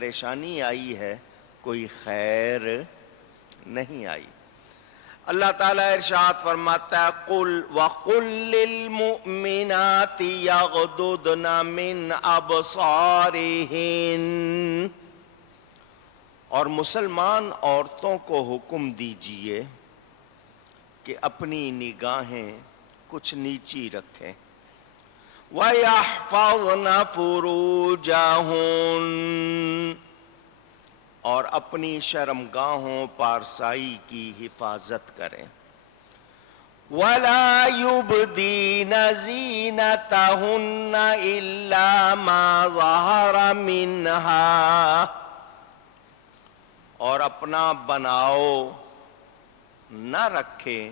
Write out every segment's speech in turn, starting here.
پریشانی آئی ہے، کوئی خیر نہیں آئی۔ اللہ تعالیٰ ارشاد فرماتا ہے قُلْ وَقُلْ لِلْمُؤْمِنَاتِ يَغْضُضْنَ مِنْ أَبْصَارِهِنَّ، اور مسلمان عورتوں کو حکم دیجئے کہ اپنی نگاہیں کچھ نیچی رکھیں۔ وَيَحْفَظْنَ فُرُوجَهُنَّ، اور اپنی شرمگاہوں پارسائی کی حفاظت کریں۔ وَلَا يُبْدِينَ زِينَتَهُنَّ إِلَّا مَا ظَهَرَ مِنْهَا، اور اپنا بناؤ نہ رکھیں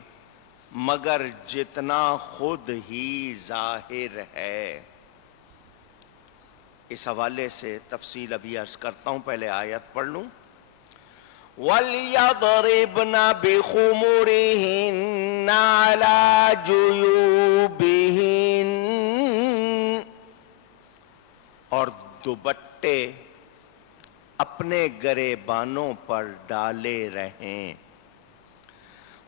مگر جتنا خود ہی ظاہر ہے۔ اس حوالے سے تفصیل ابھی عرض کرتا ہوں، پہلے آیت پڑھ لوں۔ وَلْيَضْرِبْنَ بِخُمُرِهِنَّ عَلَى جُيُوبِهِنَّ، اور دوپٹے اپنے گریبانوں پر ڈالے رہیں۔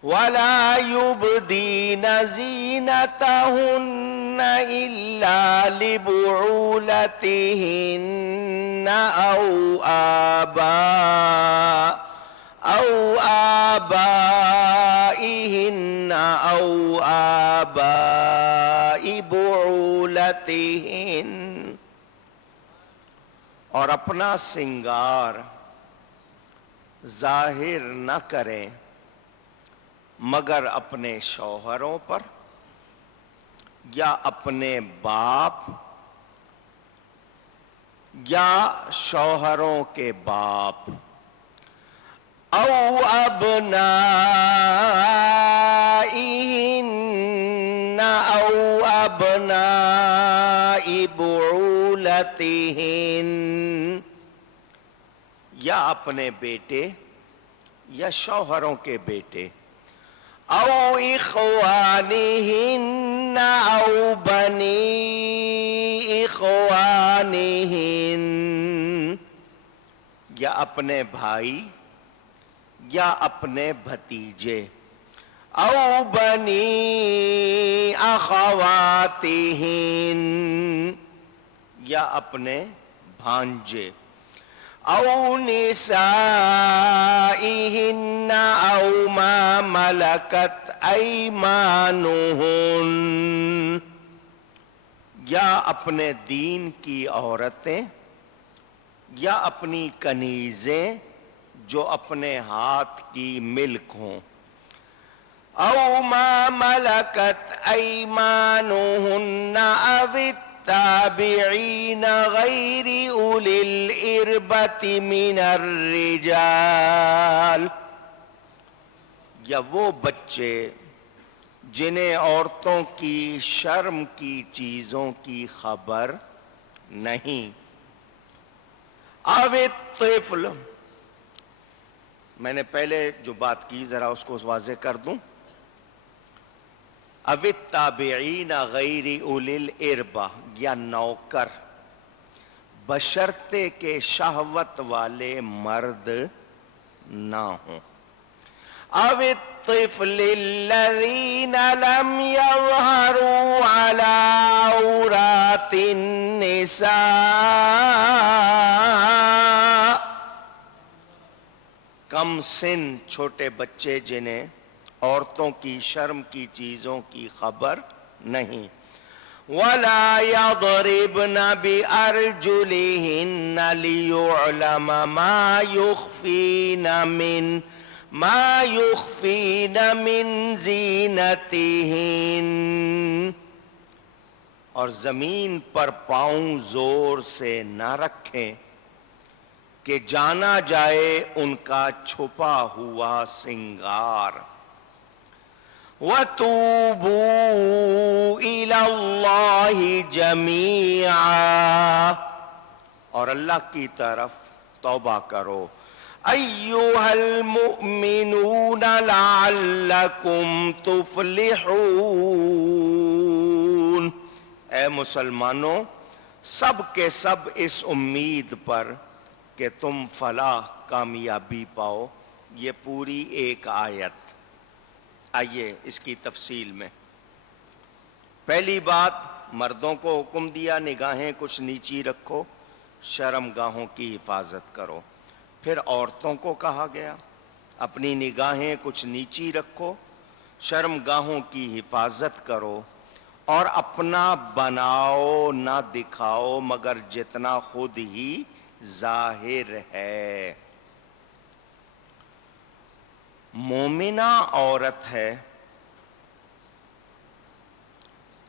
وَلَا يُبْدِينَ زِينَتَهُنَّ إِلَّا لِبُعُولَتِهِنَّ أَوْ آبَائِهِنَّ أَوْ آبَاءِ بُعُولَتِهِنَّ، اور اپنا سنگار ظاہر نہ کریں مگر اپنے شوہروں پر یا اپنے باپ یا شوہروں کے باپ، او ابنائہن او ابناء بعولتہن، یا اپنے بیٹے یا شوہروں کے بیٹے، او اخوانہن او بنی اخوانہن، یا اپنے بھائی یا اپنے بھتیجے، او بنی اخواتہن، یا اپنے بھانجے، او نسائہن او ما ملکت ایمانہن، یا اپنے دین کی عورتیں یا اپنی کنیزیں جو اپنے ہاتھ کی ملک ہوں، او ما ملکت ایمانہن او التابعین غیر اولی الاربۃ من الرجال، یا وہ بچے جنہیں عورتوں کی شرم کی چیزوں کی خبر نہیں، او الطفل، میں نے پہلے جو بات کی ذرا اس کو واضح کر دوں، او التابعین غیر اولی الاربہ، یا نوکر بشرطے کے شہوت والے مرد نہ ہوں، او الطفل الذین لم یظہروا علی عورات النساء، کم سن چھوٹے بچے جنہیں عورتوں کی شرم کی چیزوں کی خبر نہیں، وَلَا يَضْرِبْنَ بِأَرْجُلِهِنَّ لِيُعْلَمَ مَا يُخْفِينَ مِنْ زِينَتِهِنَّ، اور زمین پر پاؤں زور سے نہ رکھیں کہ جانا جائے ان کا چھپا ہوا سنگار۔ وَتُوبُوا إِلَى اللَّهِ جَمِيعًا، اور اللہ کی طرف توبہ کرو، أَيُّهَا الْمُؤْمِنُونَ لَعَلَّكُمْ تُفْلِحُونَ، اے مسلمانوں سب کے سب اس امید پر کہ تم فلاح کامیابی پاؤ. یہ پوری ایک آیت. آئیے اس کی تفصیل میں. پہلی بات، مردوں کو حکم دیا نگاہیں کچھ نیچی رکھو، شرم گاہوں کی حفاظت کرو. پھر عورتوں کو کہا گیا اپنی نگاہیں کچھ نیچی رکھو، شرم گاہوں کی حفاظت کرو، اور اپنا بناؤ نہ دکھاؤ مگر جتنا خود ہی ظاہر ہے. مومنہ عورت ہے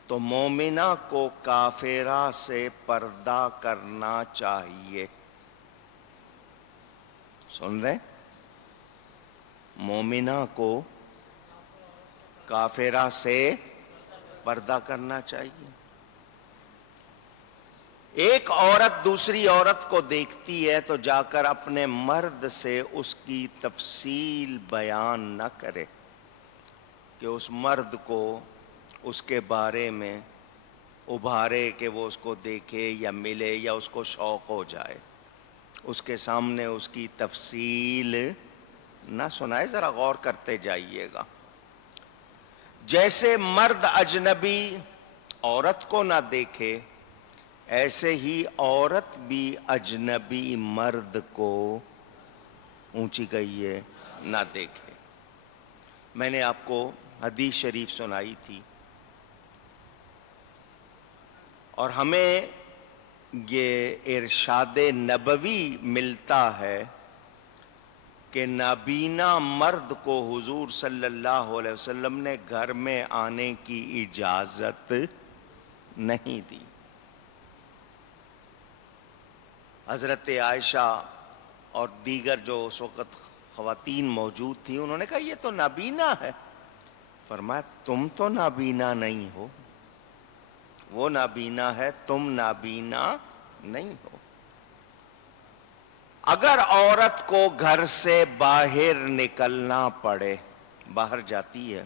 تو مومنہ کو کافرہ سے پردہ کرنا چاہیے. سن رہے؟ مومنہ کو کافرہ سے پردہ کرنا چاہیے. ایک عورت دوسری عورت کو دیکھتی ہے تو جا کر اپنے مرد سے اس کی تفصیل بیان نہ کرے کہ اس مرد کو اس کے بارے میں ابھارے کہ وہ اس کو دیکھے یا ملے یا اس کو شوق ہو جائے. اس کے سامنے اس کی تفصیل نہ سنائے. ذرا غور کرتے جائیے گا. جیسے مرد اجنبی عورت کو نہ دیکھے، ایسے ہی عورت بھی اجنبی مرد کو اونچی کہیے نہ دیکھے. میں نے آپ کو حدیث شریف سنائی تھی، اور ہمیں یہ ارشاد نبوی ملتا ہے کہ نابینا مرد کو حضور صلی اللہ علیہ وسلم نے گھر میں آنے کی اجازت نہیں دی. حضرت عائشہ اور دیگر جو اس وقت خواتین موجود تھیں انہوں نے کہا یہ تو نابینا ہے. فرمایا تم تو نابینا نہیں ہو، وہ نابینا ہے، تم نابینا نہیں ہو. اگر عورت کو گھر سے باہر نکلنا پڑے، باہر جاتی ہے،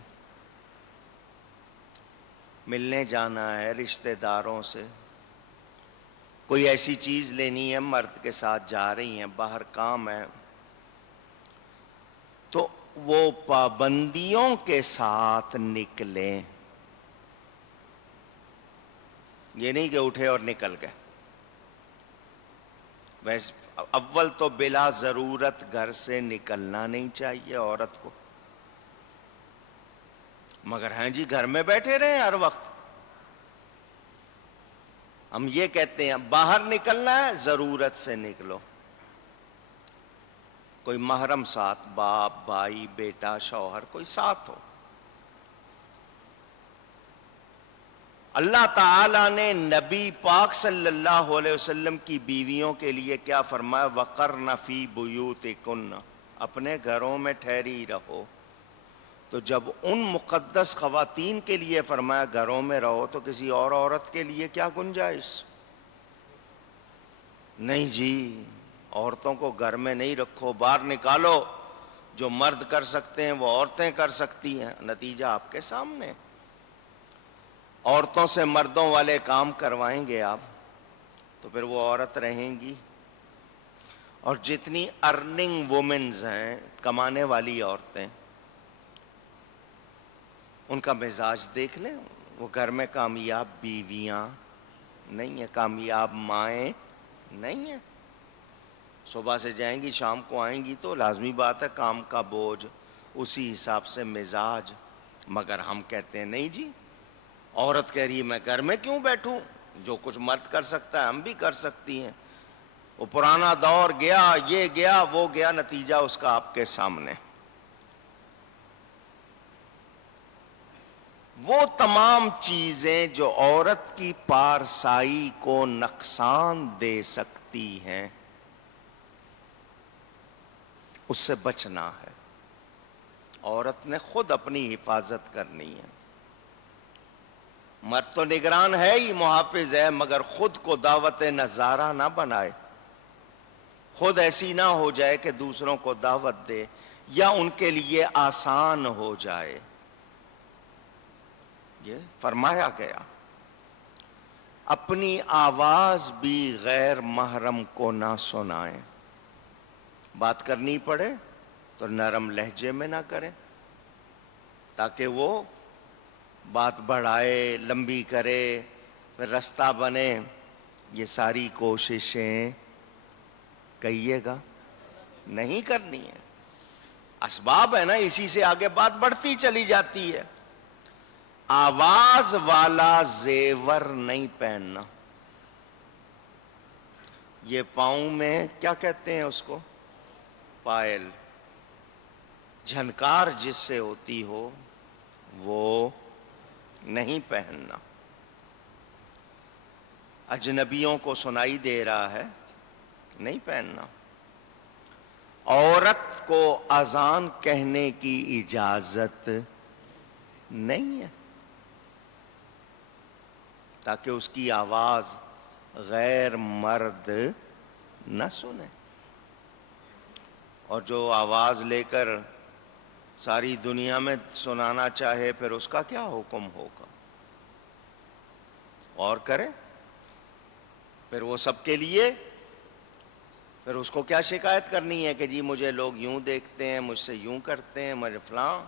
ملنے جانا ہے رشتہ داروں سے، کوئی ایسی چیز لینی ہے، مرد کے ساتھ جا رہی ہیں، باہر کام ہے، تو وہ پابندیوں کے ساتھ نکلیں. یہ نہیں کہ اٹھے اور نکل گئے. ویسے اول تو بلا ضرورت گھر سے نکلنا نہیں چاہیے عورت کو، مگر ہاں جی گھر میں بیٹھے رہے ہر وقت. ہم یہ کہتے ہیں باہر نکلنا ہے ضرورت سے نکلو. کوئی محرم ساتھ، باپ، بھائی، بیٹا، شوہر، کوئی ساتھ ہو. اللہ تعالیٰ نے نبی پاک صلی اللہ علیہ وسلم کی بیویوں کے لیے کیا فرمایا؟ وَقَرْنَ فِي بُيُوتِكُنَّ، اپنے گھروں میں ٹھہری رہو. تو جب ان مقدس خواتین کے لیے فرمایا گھروں میں رہو تو کسی اور عورت کے لیے کیا گنجائش؟ نہیں جی، عورتوں کو گھر میں نہیں رکھو، باہر نکالو. جو مرد کر سکتے ہیں وہ عورتیں کر سکتی ہیں. نتیجہ آپ کے سامنے. عورتوں سے مردوں والے کام کروائیں گے آپ تو پھر وہ عورت رہیں گی. اور جتنی ارننگ وومنز ہیں، کمانے والی عورتیں، ان کا مزاج دیکھ لیں. وہ گھر میں کامیاب بیویاں نہیں ہیں، کامیاب مائیں نہیں ہیں. صبح سے جائیں گی شام کو آئیں گی تو لازمی بات ہے کام کا بوجھ، اسی حساب سے مزاج. مگر ہم کہتے ہیں نہیں جی، عورت کہہ رہی ہے میں گھر میں کیوں بیٹھوں، جو کچھ مرد کر سکتا ہے ہم بھی کر سکتی ہیں. وہ پرانا دور گیا، یہ گیا وہ گیا، نتیجہ اس کا آپ کے سامنے. وہ تمام چیزیں جو عورت کی پارسائی کو نقصان دے سکتی ہیں اس سے بچنا ہے. عورت نے خود اپنی حفاظت کرنی ہے. مرد تو نگران ہے ہی، محافظ ہے، مگر خود کو دعوت نظارہ نہ بنائے. خود ایسی نہ ہو جائے کہ دوسروں کو دعوت دے یا ان کے لیے آسان ہو جائے. یہ فرمایا گیا. اپنی آواز بھی غیر محرم کو نہ سنائیں. بات کرنی پڑے تو نرم لہجے میں نہ کریں تاکہ وہ بات بڑھائے، لمبی کرے، پھر رستہ بنے. یہ ساری کوششیں کہیے گا نہیں کرنی ہے. اسباب ہے نا، اسی سے آگے بات بڑھتی چلی جاتی ہے. آواز والا زیور نہیں پہننا. یہ پاؤں میں کیا کہتے ہیں اس کو؟ پائل. جھنکار جس سے ہوتی ہو وہ نہیں پہننا. اجنبیوں کو سنائی دے رہا ہے، نہیں پہننا. عورت کو اذان کہنے کی اجازت نہیں ہے تاکہ اس کی آواز غیر مرد نہ سنے. اور جو آواز لے کر ساری دنیا میں سنانا چاہے پھر اس کا کیا حکم ہوگا؟ اور کرے پھر وہ سب کے لیے. پھر اس کو کیا شکایت کرنی ہے کہ جی مجھے لوگ یوں دیکھتے ہیں، مجھ سے یوں کرتے ہیں، مجھے فلاں.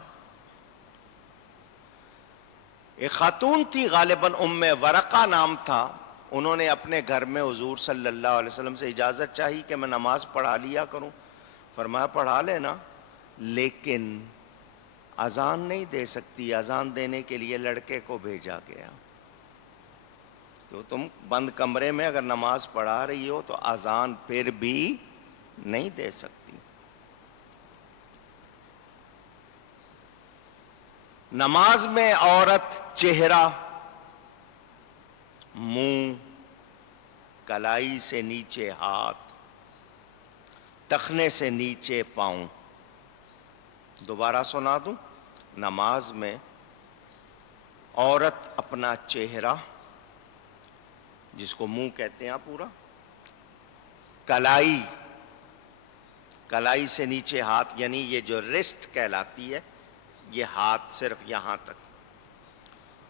ایک خاتون تھی غالباً ام ورقہ نام تھا. انہوں نے اپنے گھر میں حضور صلی اللہ علیہ وسلم سے اجازت چاہی کہ میں نماز پڑھا لیا کروں. فرمایا پڑھا لینا، لیکن اذان نہیں دے سکتی. اذان دینے کے لیے لڑکے کو بھیجا گیا. تو تم بند کمرے میں اگر نماز پڑھا رہی ہو تو اذان پھر بھی نہیں دے سکتی. نماز میں عورت چہرہ، منہ، کلائی سے نیچے ہاتھ، ٹخنے سے نیچے پاؤں. دوبارہ سنا دوں. نماز میں عورت اپنا چہرہ، جس کو منہ کہتے ہیں پورا، کلائی، کلائی سے نیچے ہاتھ، یعنی یہ جو رسٹ کہلاتی ہے یہ ہاتھ صرف یہاں تک،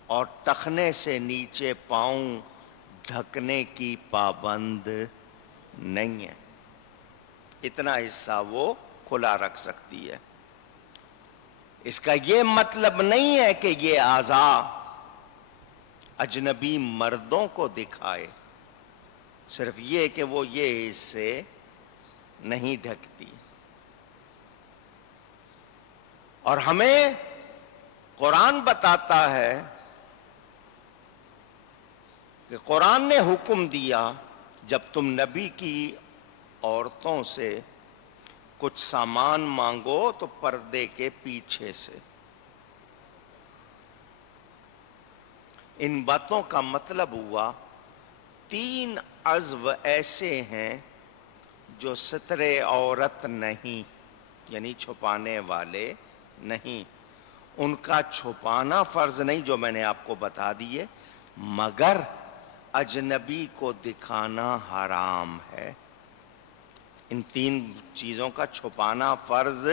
اور ٹخنے سے نیچے پاؤں ڈھکنے کی پابند نہیں ہے. اتنا حصہ وہ کھلا رکھ سکتی ہے. اس کا یہ مطلب نہیں ہے کہ یہ اعضاء اجنبی مردوں کو دکھائے، صرف یہ کہ وہ یہ حصے نہیں ڈھکتی. اور ہمیں قرآن بتاتا ہے کہ قرآن نے حکم دیا جب تم نبی کی عورتوں سے کچھ سامان مانگو تو پردے کے پیچھے سے. ان باتوں کا مطلب ہوا 3 عضو ایسے ہیں جو سترے عورت نہیں، یعنی چھپانے والے نہیں. ان کا چھپانا فرض نہیں جو میں نے آپ کو بتا دیے، مگر اجنبی کو دکھانا حرام ہے. ان 3 چیزوں کا چھپانا فرض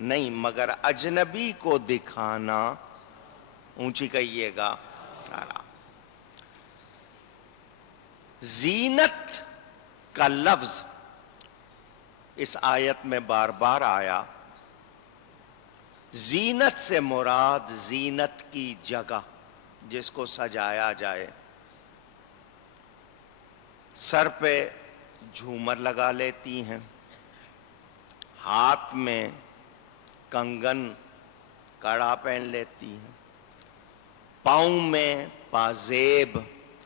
نہیں، مگر اجنبی کو دکھانا، اونچی کہیے گا، حرام. زینت کا لفظ اس آیت میں بار بار آیا. زینت سے مراد زینت کی جگہ جس کو سجایا جائے. سر پہ جھومر لگا لیتی ہیں، ہاتھ میں کنگن، کڑا پہن لیتی ہیں، پاؤں میں پازیب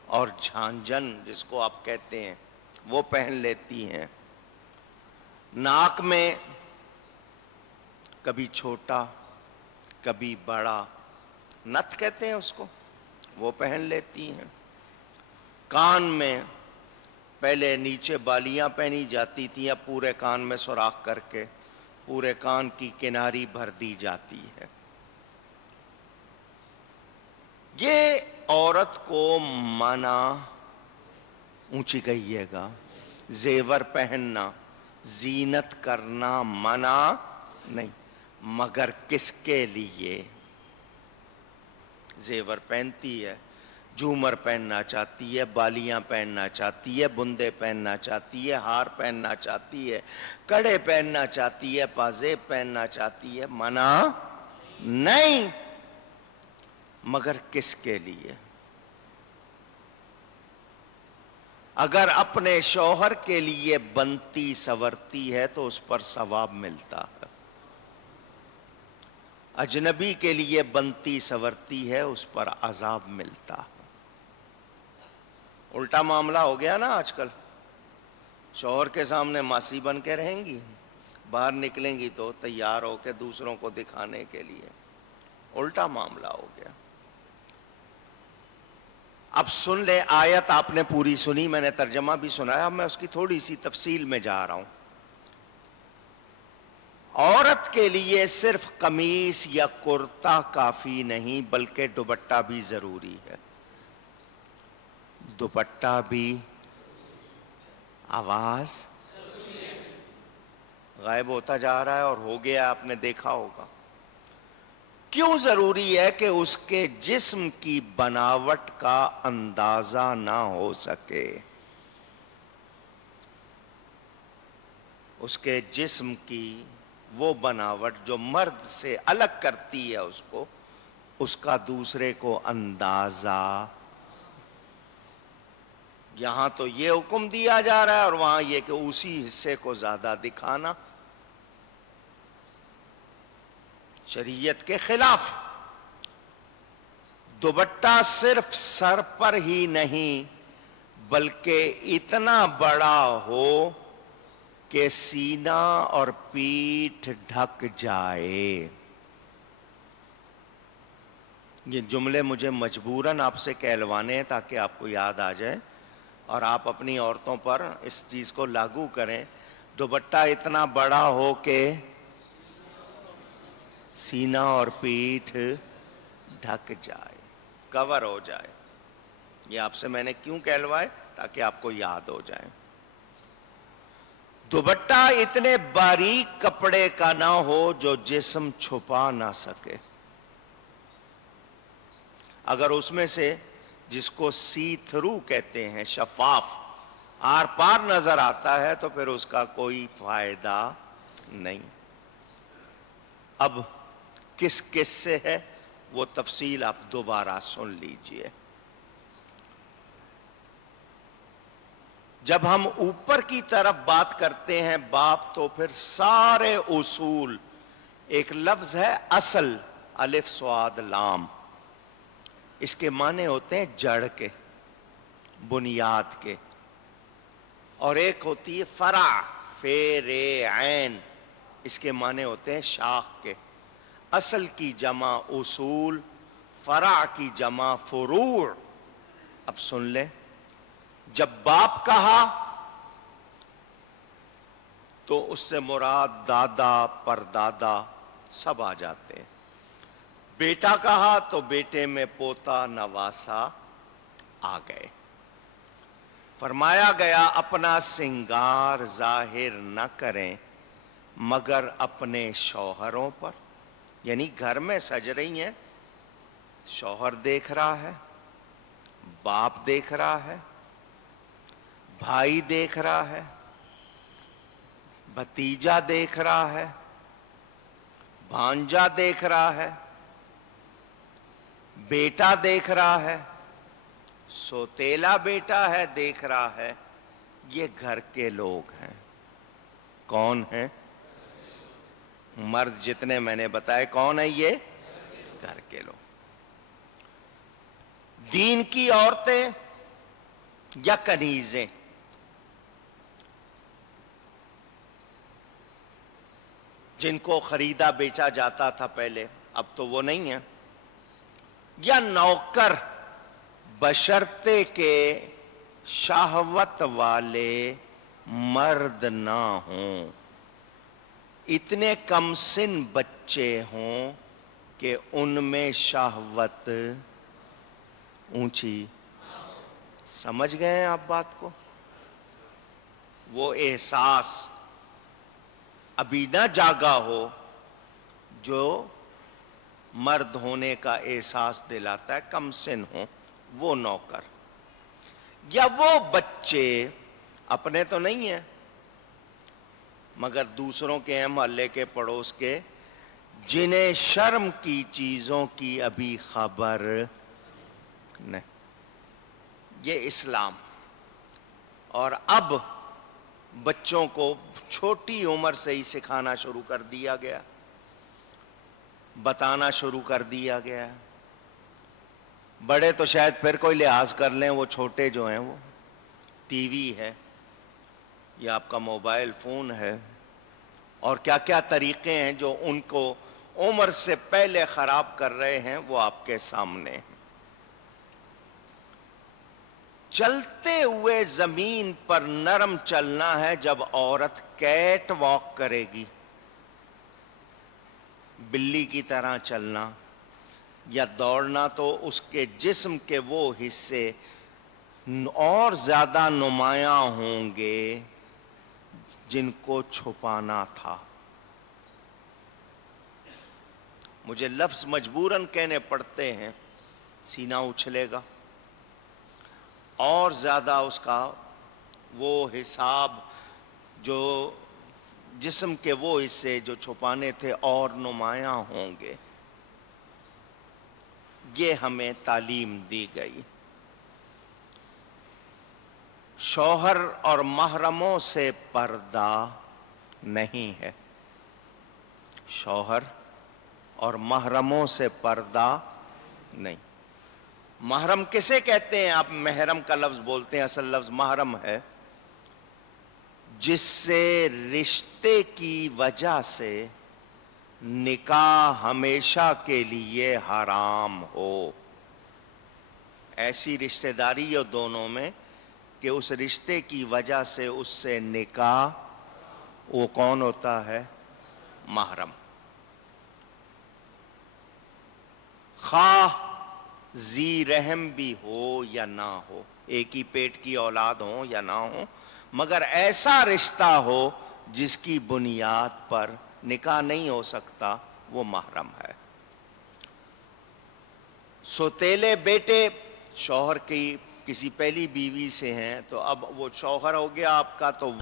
اور جھانجھن جس کو آپ کہتے ہیں وہ پہن لیتی ہیں. ناک میں کبھی چھوٹا کبھی بڑا نتھ کہتے ہیں اس کو، وہ پہن لیتی ہیں. کان میں پہلے نیچے بالیاں پہنی جاتی تھیں، اب پورے کان میں سوراخ کر کے پورے کان کی کناری بھر دی جاتی ہے. یہ عورت کو منع، اونچی کہیے گا، زیور پہننا، زینت کرنا منع نہیں، مگر کس کے لیے؟ زیور پہنتی ہے جھومر پہننا چاہتی ہے، بالیاں پہننا چاہتی ہے، بندے پہننا چاہتی ہے، ہار پہننا چاہتی ہے، کڑے پہننا چاہتی ہے، پازیب پہننا چاہتی ہے، منع نہیں، مگر کس کے لیے؟ اگر اپنے شوہر کے لیے بنتی سورتی ہے تو اس پر ثواب ملتا ہے، اجنبی کے لیے بنتی سورتی ہے اس پر عذاب ملتا ہے۔ الٹا معاملہ ہو گیا نا آج کل، شوہر کے سامنے ماسی بن کے رہیں گی، باہر نکلیں گی تو تیار ہو کے دوسروں کو دکھانے کے لیے، الٹا معاملہ ہو گیا۔ اب سن لیں، آیت آپ نے پوری سنی، میں نے ترجمہ بھی سنایا، اب میں اس کی تھوڑی سی تفصیل میں جا رہا ہوں۔ عورت کے لیے صرف قمیص یا کرتا کافی نہیں بلکہ دوپٹہ بھی ضروری ہے، دوپٹہ بھی، آواز غائب ہوتا جا رہا ہے اور ہو گیا، آپ نے دیکھا ہوگا۔ کیوں ضروری ہے؟ کہ اس کے جسم کی بناوٹ کا اندازہ نہ ہو سکے، اس کے جسم کی وہ بناوٹ جو مرد سے الگ کرتی ہے اس کو، اس کا دوسرے کو اندازہ۔ یہاں تو یہ حکم دیا جا رہا ہے اور وہاں یہ کہ اسی حصے کو زیادہ دکھانا، شریعت کے خلاف۔ دوپٹہ صرف سر پر ہی نہیں بلکہ اتنا بڑا ہو کہ سینہ اور پیٹھ ڈھک جائے۔ یہ جملے مجھے مجبوراً آپ سے کہلوانے ہیں تاکہ آپ کو یاد آ جائے اور آپ اپنی عورتوں پر اس چیز کو لاگو کریں۔ دوپٹہ اتنا بڑا ہو کہ سینہ اور پیٹھ ڈھک جائے، کور ہو جائے۔ یہ آپ سے میں نے کیوں کہلوائے؟ تاکہ آپ کو یاد ہو جائے۔ دوپٹہ اتنے باریک کپڑے کا نہ ہو جو جسم چھپا نہ سکے، اگر اس میں سے جس کو سی تھرو کہتے ہیں، شفاف، آر پار نظر آتا ہے تو پھر اس کا کوئی فائدہ نہیں۔ اب کس کس سے ہے وہ تفصیل آپ دوبارہ سن لیجئے۔ جب ہم اوپر کی طرف بات کرتے ہیں باپ، تو پھر سارے اصول، ایک لفظ ہے اصل، الف صاد لام، اس کے معنی ہوتے ہیں جڑ کے، بنیاد کے، اور ایک ہوتی ہے فرع، فے رے عین، اس کے معنی ہوتے ہیں شاخ کے۔ اصل کی جمع اصول، فرع کی جمع فروع۔ اب سن لیں، جب باپ کہا تو اس سے مراد دادا، پردادا سب آ جاتے ہیں۔ بیٹا کہا تو بیٹے میں پوتا، نواسا آ گئے۔ فرمایا گیا اپنا سنگار ظاہر نہ کریں مگر اپنے شوہروں پر، یعنی گھر میں سج رہی ہیں، شوہر دیکھ رہا ہے، باپ دیکھ رہا ہے، بھائی دیکھ رہا ہے، بھتیجا دیکھ رہا ہے، بھانجا دیکھ رہا ہے، بیٹا دیکھ رہا ہے، سوتیلا بیٹا ہے دیکھ رہا ہے، یہ گھر کے لوگ ہیں۔ کون ہیں؟ مرد جتنے میں نے بتائے، کون ہے یہ؟ گھر کے لوگ۔ دین کی عورتیں یا کنیزیں، جن کو خریدا بیچا جاتا تھا پہلے، اب تو وہ نہیں ہے، یا نوکر، بشرطے کے شہوت والے مرد نہ ہوں، اتنے کم سن بچے ہوں کہ ان میں شہوت اونچی، سمجھ گئے ہیں آپ بات کو؟ وہ احساس ابھی نہ جاگا ہو جو مرد ہونے کا احساس دلاتا ہے، کم سن ہوں، وہ نوکر یا وہ بچے اپنے تو نہیں ہیں مگر دوسروں کے ہیں، محلے کے، پڑوس کے، جنہیں شرم کی چیزوں کی ابھی خبر نہیں. یہ اسلام. اور اب بچوں کو چھوٹی عمر سے ہی سکھانا شروع کر دیا گیا، بتانا شروع کر دیا گیا. بڑے تو شاید پھر کوئی لحاظ کر لیں، وہ چھوٹے جو ہیں وہ ٹی وی ہے یا آپ کا موبائل فون ہے اور کیا کیا طریقے ہیں جو ان کو عمر سے پہلے خراب کر رہے ہیں، وہ آپ کے سامنے ہیں. چلتے ہوئے زمین پر نرم چلنا ہے جب عورت کیٹ واک کرے گی، بلی کی طرح چلنا یا دوڑنا تو اس کے جسم کے وہ حصے اور زیادہ نمایاں ہوں گے جن کو چھپانا تھا. مجھے لفظ مجبوراً کہنے پڑتے ہیں، سینہ اچھلے گا اور زیادہ اس کا وہ حساب جو جسم کے وہ حصے جو چھپانے تھے اور نمایاں ہوں گے. یہ ہمیں تعلیم دی گئی. شوہر اور محرموں سے پردہ نہیں ہے. شوہر اور محرموں سے پردہ نہیں. محرم کسے کہتے ہیں؟ آپ محرم کا لفظ بولتے ہیں، اصل لفظ محرم ہے جس سے رشتے کی وجہ سے نکاح ہمیشہ کے لیے حرام ہو. ایسی رشتہ داری ہو دونوں میں کہ اس رشتے کی وجہ سے اس سے نکاح، وہ کون ہوتا ہے؟ محرم. خواہ ذی رحم بھی ہو یا نہ ہو، ایک ہی پیٹ کی اولاد ہو یا نہ ہو، مگر ایسا رشتہ ہو جس کی بنیاد پر نکاح نہیں ہو سکتا، وہ محرم ہے. سوتیلے بیٹے شوہر کی کسی پہلی بیوی سے ہیں تو اب وہ شوہر ہو گیا آپ کا، تو